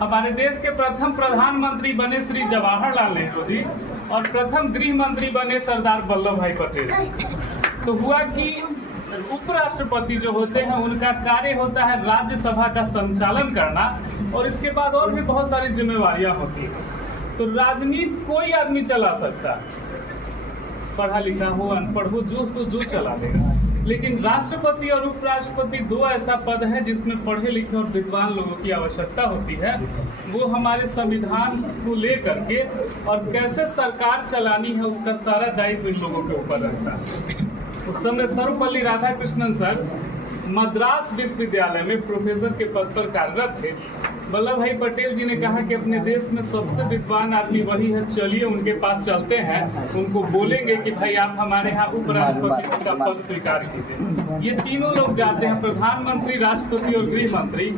हमारे देश के प्रथम प्रधानमंत्री बने श्री जवाहरलाल नेहरू जी और प्रथम गृह मंत्री बने सरदार वल्लभ भाई पटेल। तो हुआ कि उपराष्ट्रपति जो होते हैं उनका कार्य होता है राज्यसभा का संचालन करना और इसके बाद और भी बहुत सारी जिम्मेवारियां होती हैं। तो राजनीति कोई आदमी चला सकता है, पढ़ा लिखा हो अनपढ़ हो, जो चला लेगा। लेकिन राष्ट्रपति और उपराष्ट्रपति दो ऐसा पद है जिसमें पढ़े लिखे और विद्वान लोगों की आवश्यकता होती है। वो हमारे संविधान को लेकर के और कैसे सरकार चलानी है उसका सारा दायित्व इन लोगों के ऊपर रहता है। उस समय सर्वपल्ली राधाकृष्णन सर मद्रास विश्वविद्यालय में प्रोफेसर के पद पर कार्यरत थे। वल्लभ भाई पटेल जी ने कहा कि अपने देश में सबसे विद्वान आदमी वही है, चलिए उनके पास चलते हैं, उनको बोलेंगे कि भाई आप हमारे यहाँ उपराष्ट्रपति का पद स्वीकार कीजिए। ये तीनों लोग जाते हैं, प्रधानमंत्री, राष्ट्रपति और गृह मंत्री।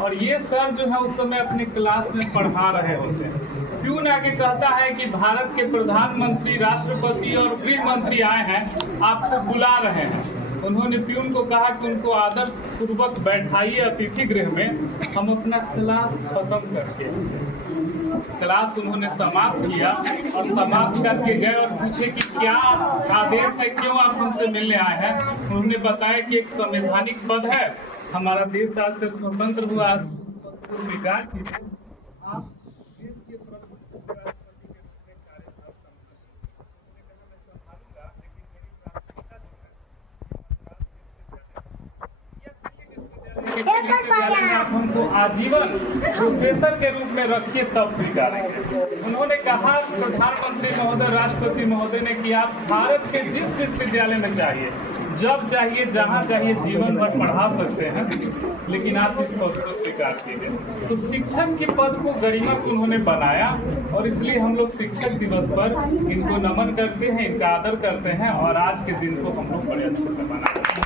और ये सर जो है उस समय अपने क्लास में पढ़ा रहे होते हैं। प्यून आके कहता है कि भारत के प्रधानमंत्री, राष्ट्रपति और गृह मंत्री आए हैं, आपको बुला रहे हैं। उन्होंने प्यून को कहा कि उनको आदर पूर्वक बैठाइए अतिथि गृह में, हम अपना क्लास खत्म करके। क्लास उन्होंने समाप्त किया और समाप्त करके गए और पूछे कि क्या आदेश है, क्यों आप हमसे मिलने आए हैं। उन्होंने बताया कि एक संवैधानिक पद है, हमारा देश आज से स्वतंत्र हुआ, तो स्वीकार कीजिए। आप देश के प्रमुख विश्वविद्यालय में आप हमको आजीवन प्रोफेसर के रूप में रखिए तब स्वीकारेंगे। उन्होंने कहा प्रधानमंत्री महोदय, राष्ट्रपति महोदय ने कि आप भारत के जिस विश्वविद्यालय में चाहिए, जब चाहिए, जहां चाहिए, जीवन भर पढ़ा सकते हैं, लेकिन आप इस पद को स्वीकार कीजिए। तो शिक्षक के पद को गरिमा से उन्होंने बनाया और इसलिए हम लोग शिक्षक दिवस पर इनको नमन करते हैं, इनका आदर करते हैं और आज के दिन को हम लोग बड़े अच्छे से मनाते हैं।